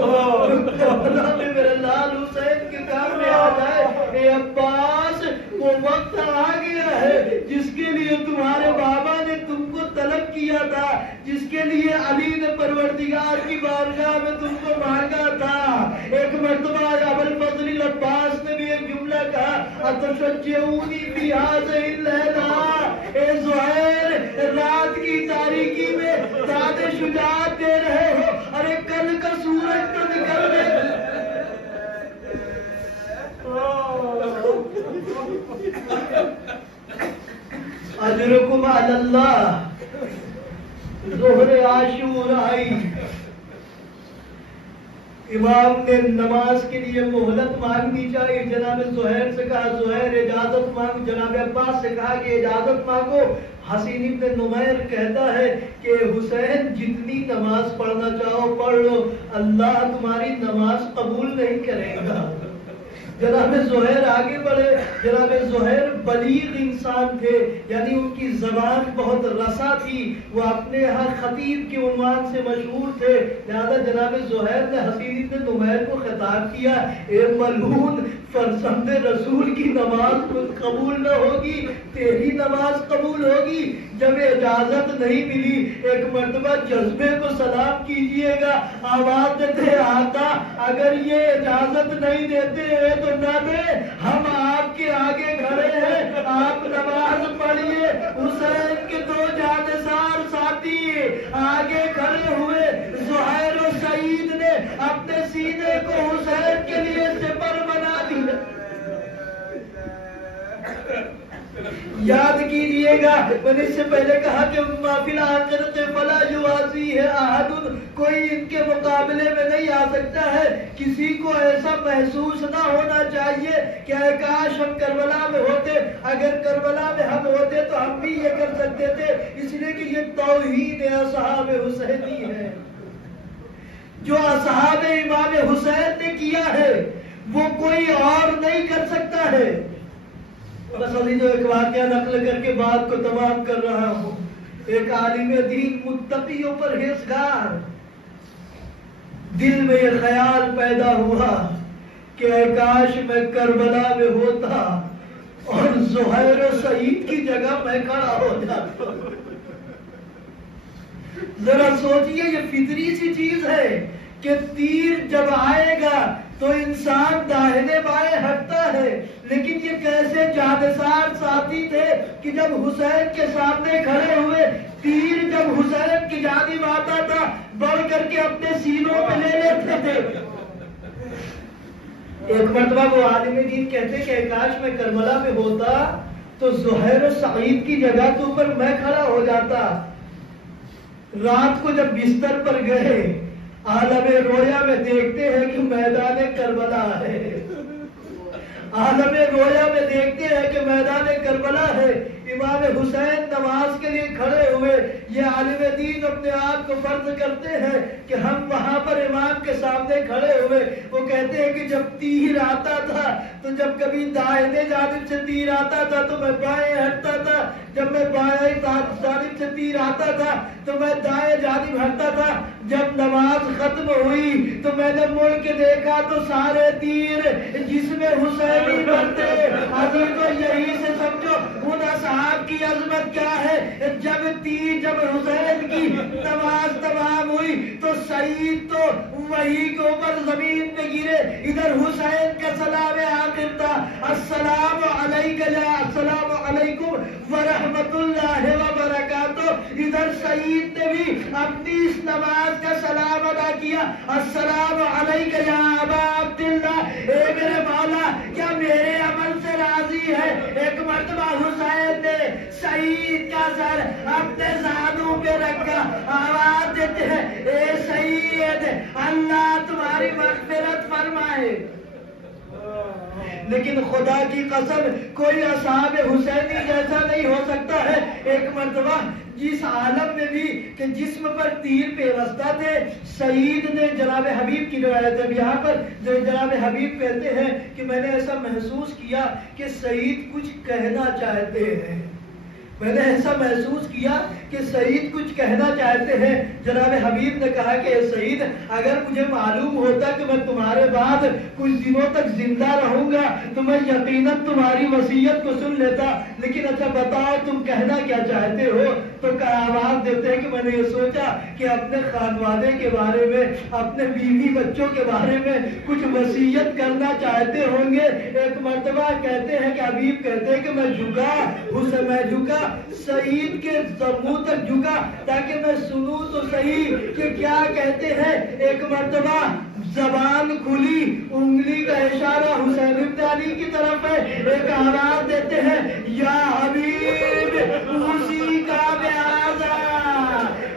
کربلا میں میرا لال حسین کے کام میں آ جائے۔ اے عباس وہ وقت آ گیا ہے جس کے لیے تمہارے بابا نے تم کو طلب کیا تھا، جس کے لیے علی نے پروردگار کی بارگاہ میں تم کو مانگا تھا۔ ایک مرتبہ ابوالفضل العباس نے بھی ایک جملہ کہا اتشجعونی فی ہذہ اللیلہ، اے زہیر رات کی تاریکی میں داد شجاعت دے رہے ہو، ارے کل کا سورج تو نکل گئے۔ اجرکم علی اللہ، ظہر عاشور آئی، امام نے نماز کے لیے مہلت مانگنی چاہیے، جناب زہیر سے کہا زہیر اجازت مانگ، جناب عباس سے کہا کہ اجازت مانگو۔ حسین ابن نمیر کہتا ہے کہ حسین جتنی نماز پڑھنا چاہو پڑھ لو، اللہ تمہاری نماز قبول نہیں کرے گا۔ جناب زہیر آگے بڑھے. جناب زہیر بلیغ انسان تھے، یعنی ان کی زبان بہت رسا تھی، وہ اپنے یہاں خطیب کے عنوان سے مشہور تھے. لہذا جناب زہیر نے حسین بن نمیر کو خطاب کیا، اے ملعون، فرزند رسول کی نماز قبول نہ ہوگی، تیری نماز قبول ہوگی. جب اجازت نہیں ملی، ایک مرتبہ جذبے کو سلام کیجئے گا. آواز دیتے آقا اگر یہ اجازت نہیں دیتے ہیں تو نہ دے، ہم آپ کے آگے کھڑے ہیں، آپ نماز پڑھیے. حسین کے دو جانثار ساتھی آگے کھڑے ہوئے. زہیر و سعید نے اپنے سینے کو حسین کے لیے سپر بنا دیا. یاد کیجئے گا، میں نے اس سے پہلے کہا کہ فی الآخرۃ فلا یوازی ہے احد، کوئی ان کے مقابلے میں نہیں آ سکتا ہے. کسی کو ایسا محسوس نہ ہونا چاہیے کہ اے کاش ہم کربلا میں ہوتے، اگر کربلا میں ہم ہوتے تو ہم بھی یہ کر سکتے تھے. اس لیے کہ یہ توحید اصحاب حسینی ہے. جو اصحاب امام حسین نے کیا ہے وہ کوئی اور نہیں کر سکتا ہے. بس ابھی جو ایک واقعہ نقل کر کے بات کو تمام کر رہا ہوں. ایک عالم دین متقی و پرہیزگار، دل میں یہ خیال پیدا ہوا کہ اے کاش میں کربلا میں ہوتا اور زہیر و سعید کی جگہ میں کھڑا ہو جاتا. ذرا سوچئے، یہ فطری سی چیز ہے کہ تیر جب آئے گا تو انسان داہنے بائیں ہٹتا ہے، لیکن یہ کیسے جانثار ساتھی تھے کہ جب حسین کے سامنے کھڑے ہوئے، تیر جب حسین کی جانب آتا تھا بڑھ کر کے اپنے سینوں پہ لے لیتے تھے. ایک مرتبہ وہ عالم دین کہتے کہ کاش میں کربلا میں ہوتا تو زہیر و سعید کی جگہ کے اوپر میں کھڑا ہو جاتا. رات کو جب بستر پر گئے، عالم رویا میں دیکھتے ہیں کہ میدان کربلا ہے. عالم رویا میں دیکھتے ہیں کہ میدان کربلا ہے. امام حسین نماز کے لیے کھڑے ہوئے. یہ عالم دین اپنے آپ کو فرض کرتے ہیں کہ ہم وہاں پر امام کے سامنے کھڑے ہوئے. وہ کہتے ہیں کہ جب تیر آتا تھا تو جب کبھی دائیں جانب سے تیر آتا تھا تو میں بائیں ہٹتا تھا، جب میں بائیں جانب سے تیر آتا تھا تو میں دائیں جانب ہٹتا تھا. جب نماز ختم ہوئی تو میں نے مڑ کے دیکھا تو سارے تیر جس میں حسین ہی بنتے. ابھی تو یہی سے سمجھو ان اصحاب کی عظمت کیا ہے. جب حسین کی نماز تمام ہوئی تو سعید تو وہی کے اوپر زمین پہ گرے. ادھر حسین کا سلام آخر تھا، السلام علیکم ورحمۃ اللہ وبرکاتہ. ادھر سعید نے بھی اپنی اس نماز کا سلام ادا کیا، السلام علیکم یا ابا عبداللہ. اے میرے مولا کیا میرے عمل سے راضی ہے؟ ایک مرتبہ حسین نے سعید کا سر اپنے زانوں پہ رکھا، آواز دیتے ہیں اے سعید اللہ تمہاری مغفرت فرمائے. لیکن خدا کی قسم کوئی اصحاب حسینی جیسا نہیں ہو سکتا ہے. ایک مرتبہ جس عالم میں بھی کہ جسم پر تیر پیوستہ تھے، سعید نے جناب حبیب کی روایت ہے یہاں پر جو جناب حبیب کہتے ہیں کہ میں نے ایسا محسوس کیا کہ سعید کچھ کہنا چاہتے ہیں. میں نے ایسا محسوس کیا کہ سعید کچھ کہنا چاہتے ہیں. جناب حبیب نے کہا کہ اے سعید اگر مجھے معلوم ہوتا کہ میں تمہارے بعد کچھ دنوں تک زندہ رہوں گا تو میں یقیناً تمہاری وصیت کو سن لیتا، لیکن اچھا بتاؤ تم کہنا کیا چاہتے ہو؟ تو آواز دیتے ہیں کہ میں نے یہ سوچا کہ اپنے خانوادے کے بارے میں، اپنے بیوی بچوں کے بارے میں کچھ وصیت کرنا چاہتے ہوں گے. ایک مرتبہ کہتے ہیں کہ حبیب کہتے ہیں کہ میں جھکا سعید کے منہ تک جھکا تاکہ میں سنوں تو صحیح کہ کیا کہتے ہیں. ایک مرتبہ زبان کھلی، انگلی کا اشارہ حسین ابن علی کی طرف ہے. ایک آواز دیتے ہیں یا حبیب اسی کا بیازا،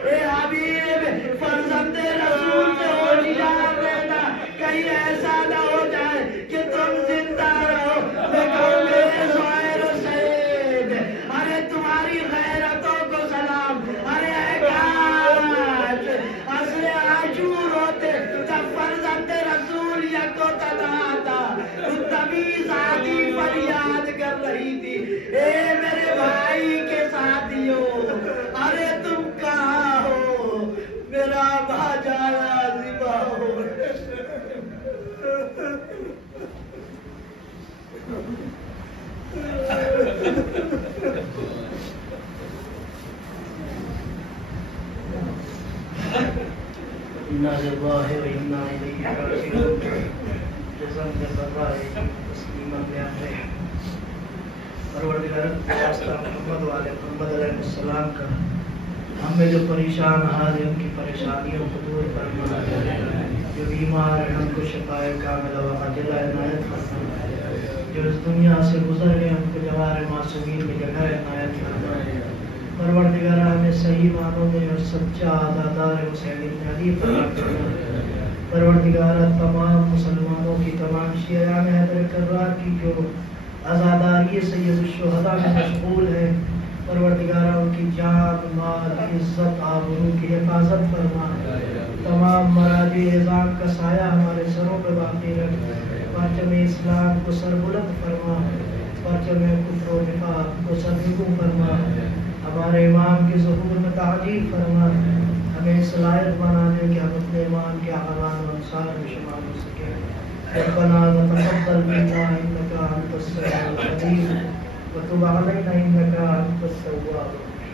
اے حبیب فرزند رسول سے ہوشیار رہنا، کہیں ایسا نہ ہو جائے کہ تم زندہ رہو. میں کہوں میرے زہیر و سعید ارے تمہاری غیرتوں کو سلام. ارے کاش عصر عاشور ہوتے جب فرزند رسول یکو تنہا تھا، تبھی اللہ و انا الیہ راجعون جزم بالرائے تسلیما بیامرہ پروردگار واسطہ محمد والے محمد علیہ السلام کا ہم میں جو پریشان حال ہیں ان کی پریشانیوں کو دور فرما، جو بیمار ہیں ان کو شفائے کاملہ و عاجلہ عنایت فرما، جو اس دنیا سے گزر گئے ان کو جوار معصومین میں جگہ عنایت فرما۔ پروردگار ہمیں صحیح معنوں میں اور سچا عزادار حسین بن علی فرما کرنا۔ پروردگار تمام مسلمانوں کی، تمام شیعان حیدر کرار کی جو عزاداری سید الشہداء میں مشغول ہے، پروردگار ان کی جان، مال، عزت، آبرو کی حفاظت فرما۔ تمام مراجع اعظام کا سایہ ہمارے سروں پہ باقی رکھ، پرچم اسلام کو سربلند فرما، پرچم کفر و نفاق کو سرنگوں فرما، ہمارے امام کے ظہور میں تعجیل فرما، ہمیں صلاحیت بنا دے کہ ہم اپنے امام کے اعوان و انصار میں شمار ہو سکیں۔ ربنا تقبل منا انک انت السمیع العلیم وتب علینا انک انت التواب الرحیم۔